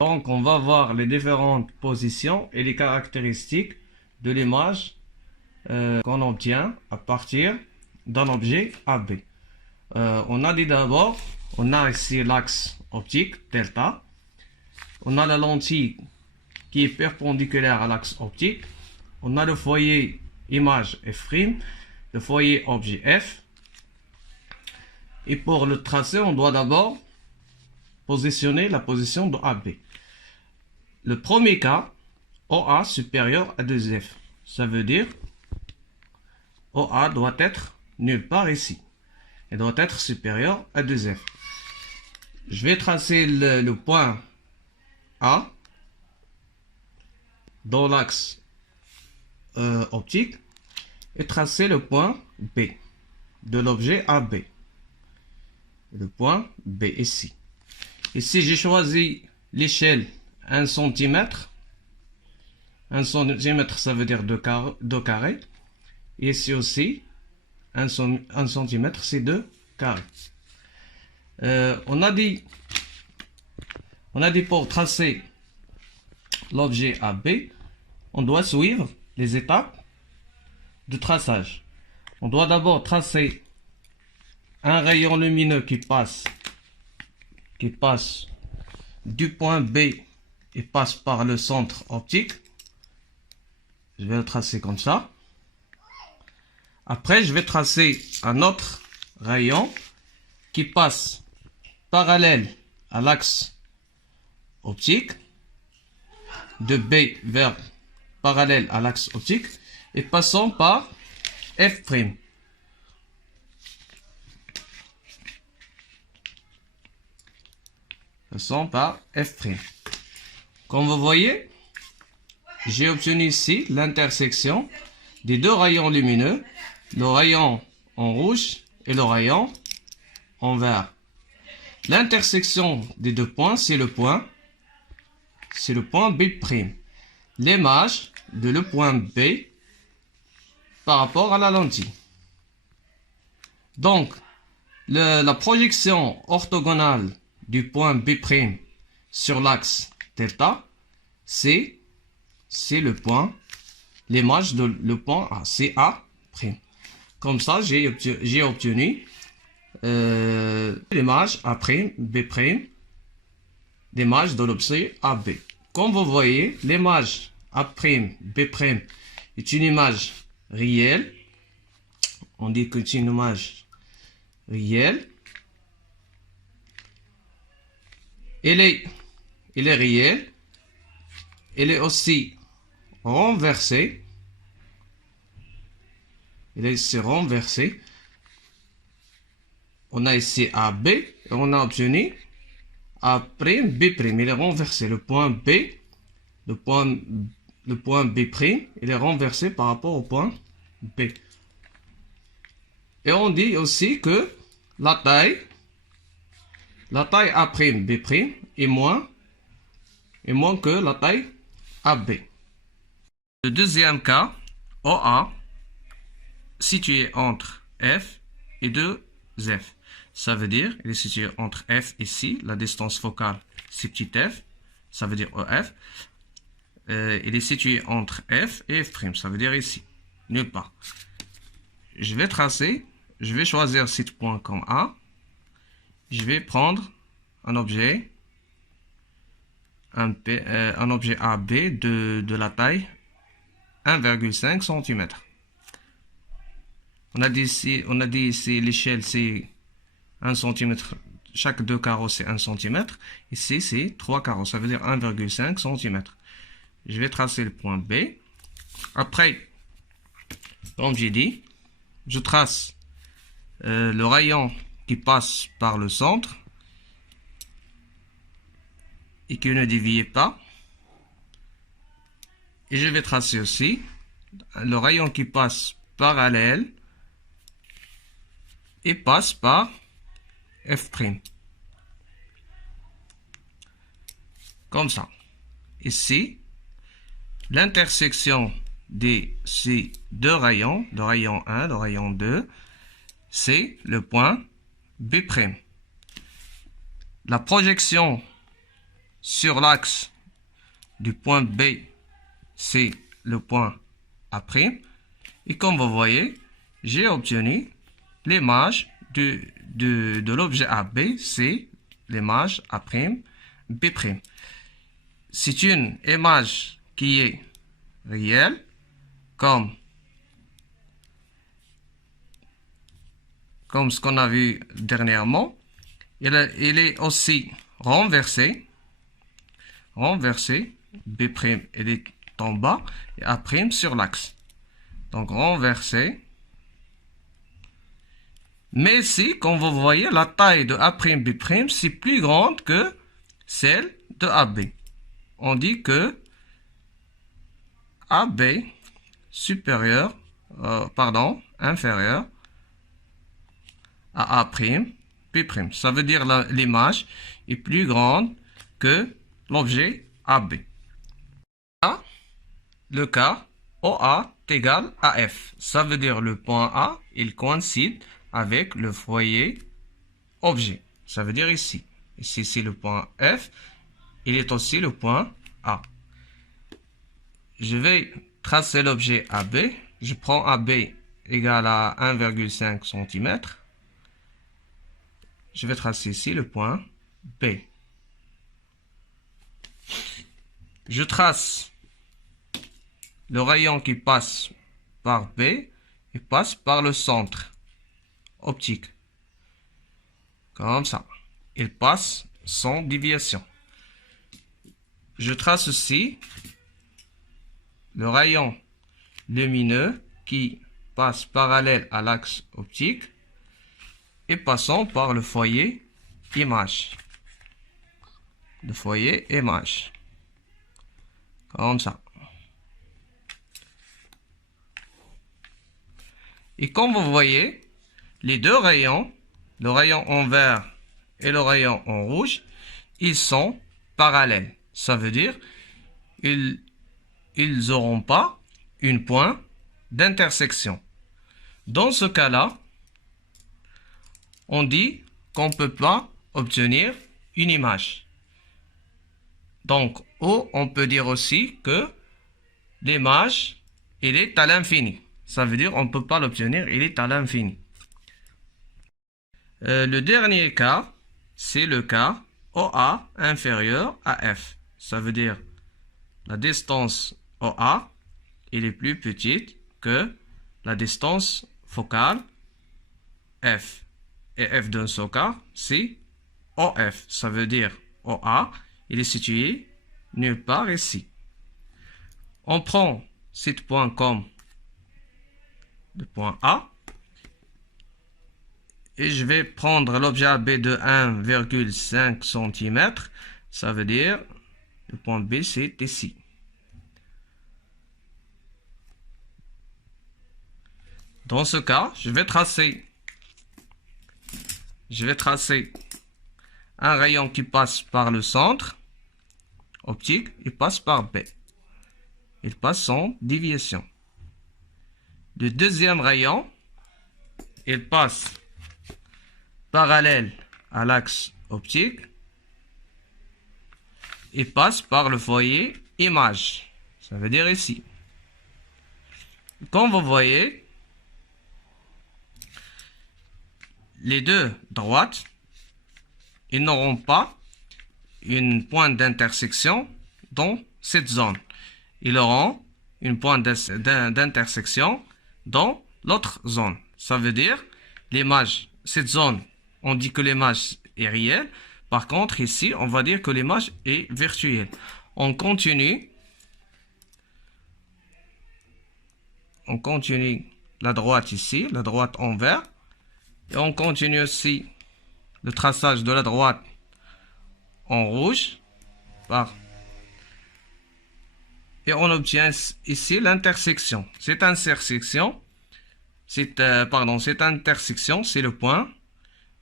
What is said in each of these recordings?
Donc, on va voir les différentes positions et les caractéristiques de l'image qu'on obtient à partir d'un objet AB. On a dit d'abord, on a ici l'axe optique, delta. On a la lentille qui est perpendiculaire à l'axe optique. On a le foyer image F', le foyer objet F. Et pour le tracé, on doit d'abord positionner la position de AB. Le premier cas, OA supérieur à 2F. Ça veut dire OA doit être nulle part ici. Il doit être supérieur à 2F. Je vais tracer le point A dans l'axe optique et tracer le point B de l'objet AB. Le point B ici. Ici, j'ai choisi l'échelle 1 cm. 1 cm, ça veut dire 2 carrés. Et ici aussi, 1 cm, c'est 2 carrés. On a dit pour tracer l'objet AB, on doit suivre les étapes de traçage. On doit d'abord tracer un rayon lumineux qui passe du point B et passe par le centre optique. Je vais le tracer comme ça. Après, je vais tracer un autre rayon qui passe parallèle à l'axe optique, de B vers parallèle à l'axe optique, et passant par F'. Passant par F'. Comme vous voyez, j'ai obtenu ici l'intersection des deux rayons lumineux, le rayon en rouge et le rayon en vert. L'intersection des deux points, c'est le point B'. L'image de le point B par rapport à la lentille. Donc, la projection orthogonale du point B' sur l'axe delta, c'est le point, l'image de le point A, c'est A'. Comme ça, j'ai obtenu l'image A', B', l'image de l'objet AB. Comme vous voyez, l'image A', B' est une image réelle. On dit que c'est une image réelle. Elle est réelle. Elle est aussi renversée. Elle est ici renversée. On a ici AB et on a obtenu A', B'. Il est renversé. Le point B, le point B', il est renversé par rapport au point B. Et on dit aussi que la taille A', B' est moins que la taille AB. Le deuxième cas, OA, situé entre F et 2F. Ça veut dire, il est situé entre F ici, la distance focale, c'est petit f, ça veut dire EF. Il est situé entre F et F', ça veut dire ici, nulle part. Je vais choisir ce point comme A. Je vais prendre un objet AB de la taille 1,5 cm. On a dit ici l'échelle c'est 1 cm, chaque 2 carreaux c'est 1 cm. Ici c'est 3 carreaux, ça veut dire 1,5 cm. Je vais tracer le point B. Après, comme j'ai dit, je trace le rayon qui passe par le centre et qui ne dévie pas. Et je vais tracer aussi le rayon qui passe parallèle et passe par F'. Comme ça. Ici, l'intersection de ces deux rayons, le rayon 1, le rayon 2, c'est le point B'. La projection sur l'axe du point B, c'est le point A'. Et comme vous voyez, j'ai obtenu l'image de l'objet AB, c'est l'image A', B'. C'est une image qui est réelle, comme ce qu'on a vu dernièrement. Il est aussi renversé. B', elle est en bas et A' sur l'axe. Donc renversé. Mais ici, comme vous voyez, la taille de A', B', c'est plus grande que celle de AB. On dit que AB inférieur à A', B'. Ça veut dire l'image est plus grande que l'objet AB. Le cas OA égale à F. Ça veut dire le point A, il coïncide avec le foyer objet. Ça veut dire ici. Ici, c'est le point F. Il est aussi le point A. Je vais tracer l'objet AB. Je prends AB égale à 1,5 cm. Je vais tracer ici le point B. Je trace le rayon qui passe par B et passe par le centre optique. Comme ça. Il passe sans déviation. Je trace aussi le rayon lumineux qui passe parallèle à l'axe optique et passant par le foyer image. Le foyer image. Comme ça. Et comme vous voyez, les deux rayons, le rayon en vert et le rayon en rouge, ils sont parallèles. Ça veut dire ils n'auront pas une point d'intersection. Dans ce cas-là, on dit qu'on ne peut pas obtenir une image. Donc, on peut dire aussi que l'image, elle est à l'infini. Ça veut dire qu'on ne peut pas l'obtenir, il est à l'infini. Le dernier cas, c'est le cas OA inférieur à F. Ça veut dire la distance OA, elle est plus petite que la distance focale F. Et F d'un seul cas, c'est OF. Ça veut dire OA, il est situé nulle part ici. On prend ce point comme le point A. Et je vais prendre l'objet AB de 1,5 cm. Ça veut dire le point B, c'est ici. Dans ce cas, je vais tracer un rayon qui passe par le centre optique et passe par B. Il passe sans déviation. Le deuxième rayon, il passe parallèle à l'axe optique et passe par le foyer image. Ça veut dire ici. Comme vous voyez, les deux droites, ils n'auront pas une pointe d'intersection dans cette zone. Ils auront une pointe d'intersection dans l'autre zone. Ça veut dire l'image, cette zone, on dit que l'image est réelle. Par contre, ici, on va dire que l'image est virtuelle. On continue la droite ici, la droite en vert. Et on continue aussi le traçage de la droite en rouge. Et on obtient ici l'intersection. Cette intersection, c'est le point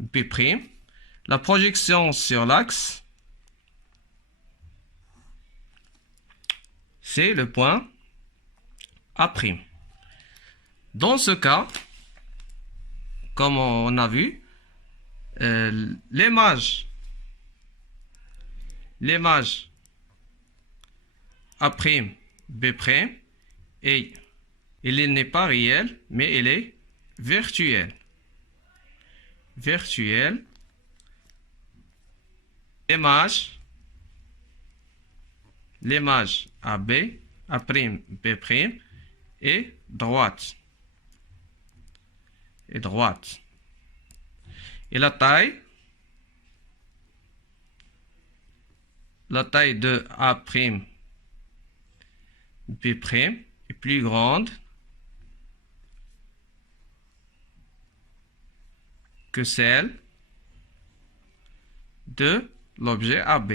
B'. La projection sur l'axe, c'est le point A'. Dans ce cas, comme on a vu, l'image L'image A', B', et il n'est pas réel, mais il est virtuel. Virtuel. L'image AB, A', B', est droite. Et droite. Et la taille de A', B' est plus grande que celle de l'objet AB.